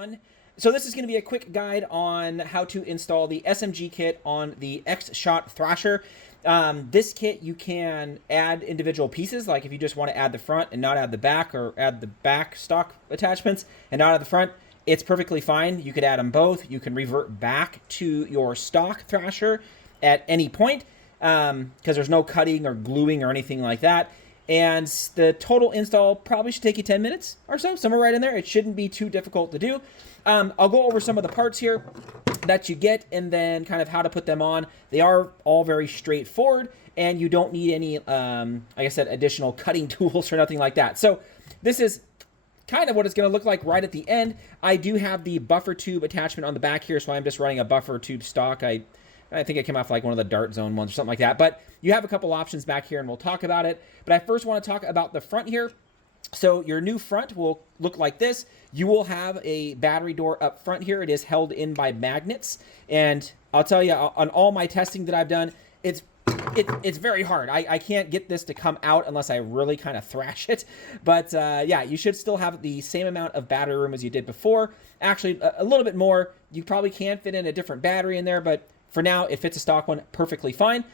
everyone. So this is going to be a quick guide on how to install the SMG kit on the XShot Thrasher. This kit, you can add individual pieces, like if you just want to add the front and not add the back, or add the back stock attachments and not add the front, it's perfectly fine. You could add them both. You can revert back to your stock Thrasher at any point, because there's no cutting or gluing or anything like that. And the total install probably should take you 10 minutes or so, somewhere right in there. It shouldn't be too difficult to do. I'll go over some of the parts here that you get and then kind of how to put them on. They are all very straightforward, and you don't need any, like I said, additional cutting tools or nothing like that. So this is kind of what it's going to look like right at the end. I do have the buffer tube attachment on the back here, so I'm just running a buffer tube stock. I think it came off like one of the Dart Zone ones or something like that. But you have a couple options back here, and we'll talk about it. But I first want to talk about the front here. So your new front will look like this. You will have a battery door up front here. It is held in by magnets. And I'll tell you, on all my testing that I've done, it's very hard. I can't get this to come out unless I really kind of thrash it. But yeah, you should still have the same amount of battery room as you did before. Actually, a little bit more. You probably can fit in a different battery in there, but for now, it fits a stock one perfectly fine.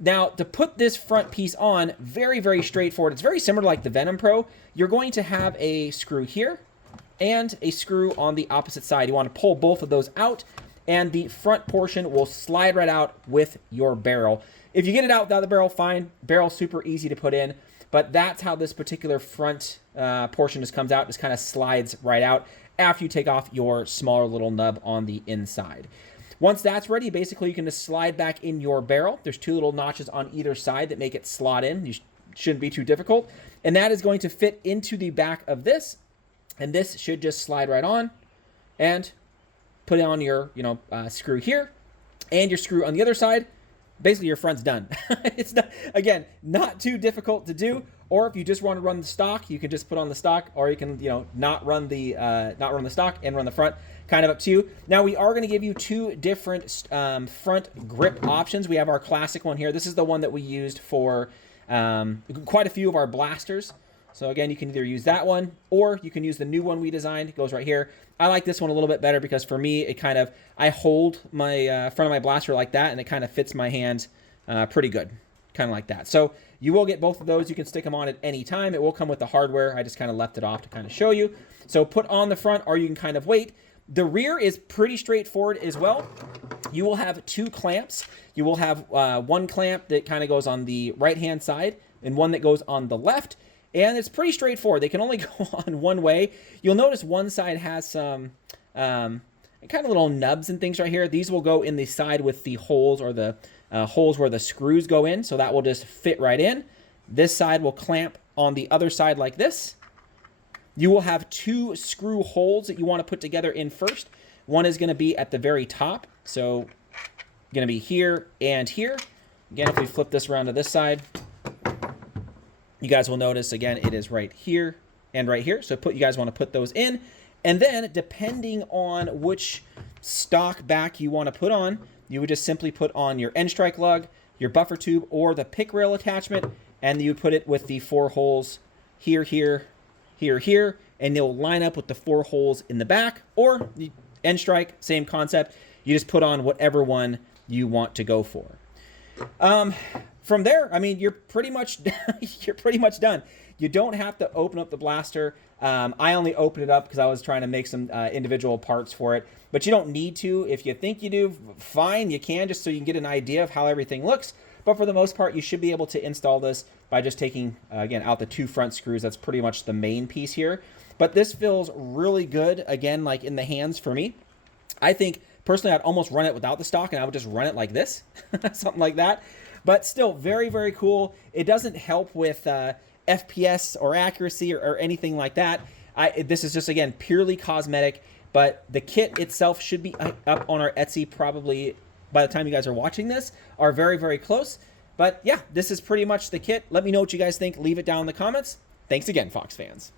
Now, to put this front piece on, very, very straightforward. It's very similar to like the Venom Pro. You're going to have a screw here and a screw on the opposite side. You want to pull both of those out, and the front portion will slide right out with your barrel. If you get it out without the barrel, fine. Barrel's super easy to put in, but that's how this particular front portion just comes out. Just kind of slides right out after you take off your smaller little nub on the inside. Once that's ready, basically you can just slide back in your barrel. There's two little notches on either side that make it slot in. You shouldn't be too difficult. And that is going to fit into the back of this. And this should just slide right on and put on your, screw here and your screw on the other side. Basically, your front's done. It's not, again, not too difficult to do. Or if you just want to run the stock, you can just put on the stock, or you can, not run the stock and run the front. Kind of up to you. Now, we are going to give you two different front grip options. We have our classic one here. This is the one that we used for quite a few of our blasters. So again, you can either use that one, or you can use the new one we designed. It goes right here. I like this one a little bit better because for me, it kind of, I hold my front of my blaster like that, and it kind of fits my hand pretty good, kind of like that. So you will get both of those. You can stick them on at any time. It will come with the hardware. I just kind of left it off to kind of show you. So put on the front, or you can kind of wait. The rear is pretty straightforward as well. You will have two clamps. You will have one clamp that kind of goes on the right-hand side and one that goes on the left. And it's pretty straightforward. They can only go on one way. You'll notice one side has some kind of little nubs and things right here. These will go in the side with the holes, or the holes where the screws go in. So that will just fit right in. This side will clamp on the other side like this. You will have two screw holes that you want to put together in first. One is going to be at the very top. So going to be here and here. Again, if we flip this around to this side, you guys will notice, again, it is right here and right here. So you guys want to put those in. And then, depending on which stock back you want to put on, you would just simply put on your end strike lug, your buffer tube, or the pick rail attachment, and you put it with the four holes here, here, here, and they'll line up with the four holes in the back. Or the end strike, same concept. You just put on whatever one you want to go for. From there, I mean, you're pretty much done. You don't have to open up the blaster. I only opened it up because I was trying to make some individual parts for it, but you don't need to. If you think you do, fine, you can, just so you can get an idea of how everything looks. But for the most part, you should be able to install this by just taking, again, out the two front screws. That's pretty much the main piece here. But this feels really good, again, like in the hands for me. I think, personally, I'd almost run it without the stock, and I would just run it like this, something like that. But still, very, very cool. It doesn't help with FPS or accuracy or anything like that. This is just, again, purely cosmetic. But the kit itself should be up on our Etsy probably by the time you guys are watching this, are very, very close. But yeah, this is pretty much the kit. Let me know what you guys think. Leave it down in the comments. Thanks again, Fox fans.